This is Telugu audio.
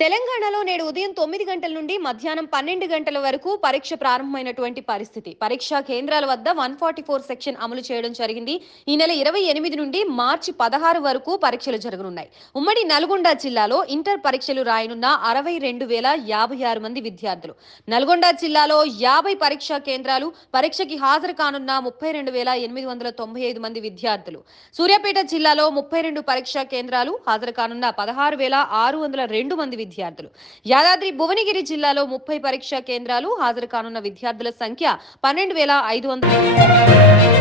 తెలంగాణలో నేడు ఉదయం 9 గంటల నుండి మధ్యాహ్నం 12 గంటల వరకు పరీక్ష ప్రారంభమైనటువంటి పరిస్థితి. పరీక్షా కేంద్రాల వద్ద 144 సెక్షన్ అమలు చేయడం జరిగింది. ఈ నెల 28 నుండి మార్చి 16 వరకు పరీక్షలు జరగనున్నాయి. ఉమ్మడి నల్గొండ జిల్లాలో ఇంటర్ పరీక్షలు రాయనున్న 62,056 మంది విద్యార్థులు. నల్గొండ జిల్లాలో 50 పరీక్షా కేంద్రాలు, పరీక్షకి హాజరు కానున్న 32,895 మంది విద్యార్థులు. సూర్యాపేట జిల్లాలో 32 పరీక్షా కేంద్రాలు, హాజరు కానున్న 16,602 మంది విద్యార్థులు. యాదాద్రి భువనగిరి జిల్లాలో 30 పరీక్షా కేంద్రాలు, హాజరు కానున్న విద్యార్థుల సంఖ్య 12,500.